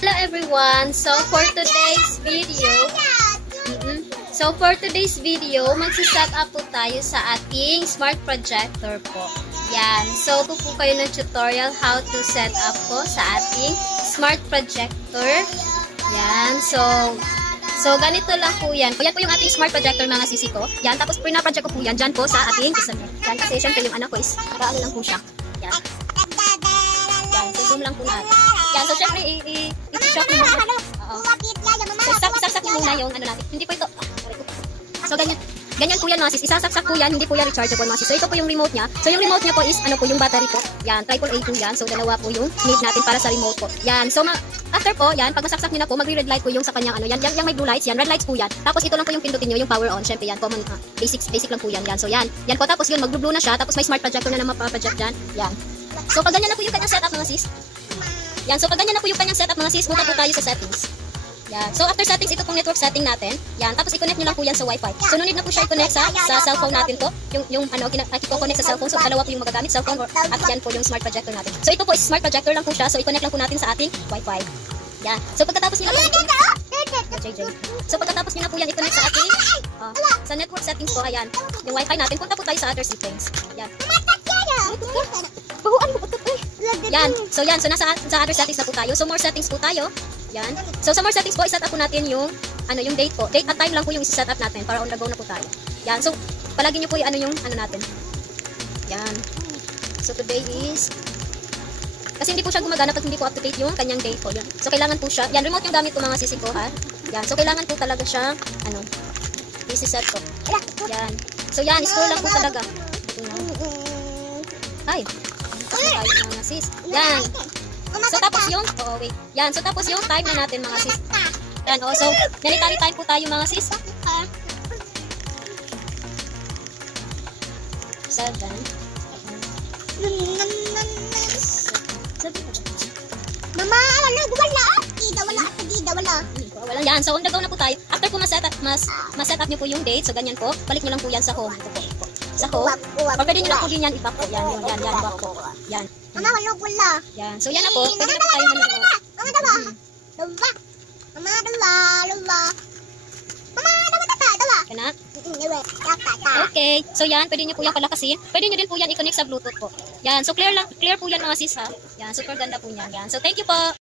Hello everyone! So for today's video, magsiset up po tayo sa ating smart projector po. Yan. So ito po kayo ng tutorial how to set up po sa ating smart projector. Yan. So ganito lang po yan. Yan po yung ating smart projector mga sisi ko. Yan. Tapos pina-project ko po yan dyan po sa ating customer. Yan. Kasi syempre yung anak ko is nakaano lang po siya. Yan. Yan. So zoom lang po natin. Yan. So syempre i-shock mo muna. So isasaksak mo muna yung ano natin. Hindi po ito. So ganyan po yan mga sis. Isasaksak po yan. Hindi po yan rechargeable mga sis. So ito po yung remote niya. So yung remote niya po is ano po yung battery po. Yan. AAA po yan. So dalawa po yung need natin para sa remote po. Yan. So after po, yan, pag masaksak niyo na po, magre-red light po yung sa kanyang ano, yan may blue lights, yan, red lights po yan. Tapos ito lang po yung pindutin niyo, yung power on, syempre yan, common, basic lang po yan, yan. So yan po, tapos yun, mag-blue na siya, tapos may smart projector na mapa-project dyan, yan. So pag ganyan na po yung kanyang setup mga sis, yan, so pag ganyan na po yung kanyang setup mga sis, punta po tayo sa settings. Yan. So after settings, ito pong network setting natin. Yan, tapos i-connect niyo lang po yan sa Wi-Fi. So no need na po siya i-connect sa cellphone natin to. Yung ano, i-connect sa cellphone. So dalawa po yung magagamit, cellphone at yan po yung smart projector natin. So ito po is smart projector lang po siya. So i-connect lang po natin sa ating Wi-Fi. Yan. So pagkatapos niyo na po So pagkatapos niyo na po yan i-connect sa ating sa network settings po, ayan. Yung Wi-Fi natin, punta po tayo sa other settings. Yan. Bahuan mo ito. Yan. So yan, so nasa other settings na po tayo. So more settings po tayo. Yan. So sa more settings po, i-set up po natin yung yung date po. Date at time lang po yung i-set up natin para on the go na po tayo. Yan. So palagi niyo po yung natin. Yan. So today is kasi hindi po siya gumagana pag hindi po up to date yung kanyang date po. Yan. So kailangan po siya. Yan, remote yung gamit ko mga sisi ko ha. Yan. So kailangan po talaga siya i-set po. Yan. So yan, scroll lang po talaga. Ay. Ay, mga sis. Yan. So tapos yung wait. Yan, so tapos yung time na natin mga sis. Yan, so military time po tayo mga sis. 7. Mama, wala. Wala. Yan, so on the go na po tayo. After po ma-set up nyo po yung date, so ganyan po, balik nyo lang po yan sa home. Sa home. Or pwede nyo lang po din yan i-back po. Yan, back po. Yan. Mama, wala. Yan, so yan na po. Pwede na po tayo manood. Kana? Okay. So yan, pwede nyo po yan palakasin. Pwede nyo din po yan i-connect sa Bluetooth po. Yan, so clear po yan mga sis ha. Yan, super ganda po yan. Yan. So thank you po.